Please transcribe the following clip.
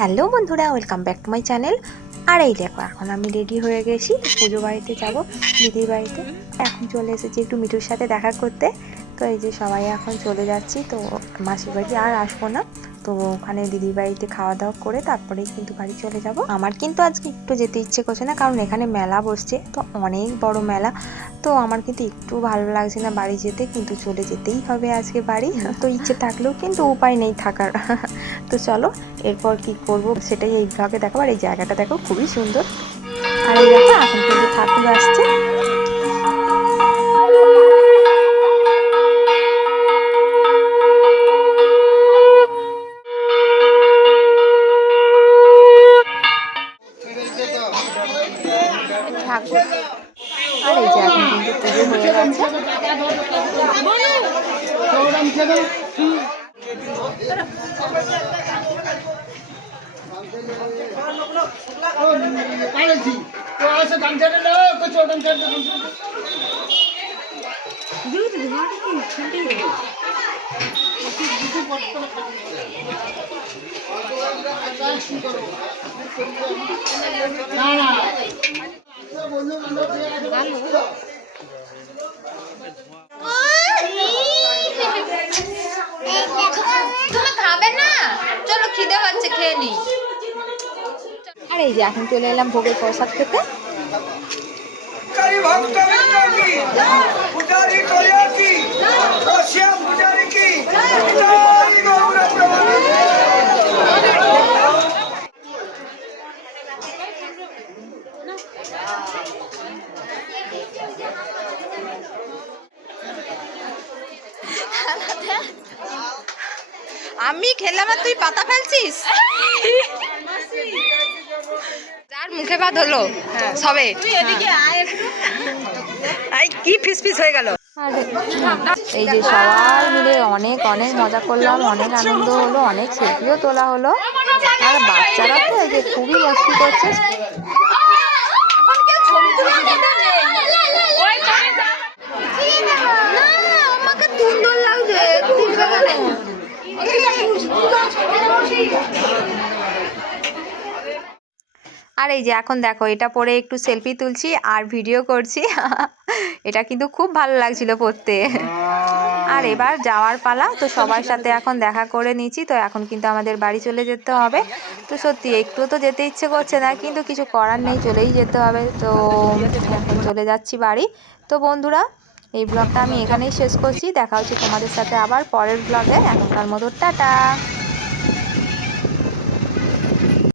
Hello বন্ধুরা, welcome back to my channel. আর এই দেখো, এখন আমি রেডি হয়ে গেছি। পুজো বাড়িতে যাব, দিদির বাড়িতে। এখন চলে এসেছি একটু মিঠুর সাথে দেখা করতে। তো এই যে সবাই এখন চলে যাচ্ছি, তো মাসির বাড়ি আর আসব না। তো ওখানে দিদির বাড়িতে খাওয়া দাওয়া করে তারপরেই কিন্তু বাড়ি চলে যাব। আমার কিন্তু আজকে একটু যেতে ইচ্ছে করছে না, কারণ এখানে মেলা বসছে, তো অনেক বড় মেলা। তো আমার কিন্তু একটু ভালো লাগছে না বাড়ি যেতে, কিন্তু চলে যেতেই হবে আজকে বাড়ি। তো ইচ্ছে থাকলেও কিন্তু উপায় নেই থাকার। তো চলো, এরপর কি করব সেটাই এই ব্লগে দেখাবো আর এই জায়গাটা দেখো, খুবই সুন্দর। আর এই দেখো, এখন কিন্তু ঠাকুর আসছে। থাকব আর এই যে এখন কিন্তু পুজো হয়ে গেছে না না। খাবে না চলো খিদে হচ্ছে খেয়ে নি আর এই যে এখন চলে এলাম ভোগের প্রসাদ খেতে। আমি খেলাম আর তুই পাতা ফেলছিস? যার মুখে ভাত হলো সবে। আই, কি ফিস ফিস হয়ে গেল। এই যে সবাই মিলে অনেক অনেক মজা করলাম, অনেক আনন্দ হলো, অনেক সেলফিও তোলা হলো। আর বাচ্চারা তো এই যে খুবই মস্তি করছে। আর এই যে এখন দেখো, এটা পরে একটু সেলফি তুলছি আর ভিডিও করছি। এটা কিন্তু খুব ভালো লাগছিল পড়তে। আর এবার যাওয়ার পালা, তো সবার সাথে এখন দেখা করে নিচ্ছি, তো এখন কিন্তু আমাদের বাড়ি চলে যেতে হবে। তো সত্যি একটু তো যেতে ইচ্ছে করছে না, কিন্তু কিছু করার নেই, চলেই যেতে হবে। তো এখন চলে যাচ্ছি বাড়ি। তো বন্ধুরা এই ব্লগটা আমি এখানেই শেষ করছি। দেখা হচ্ছে তোমাদের সাথে আবার পরের ব্লগে এখনকার মতো, টাটা!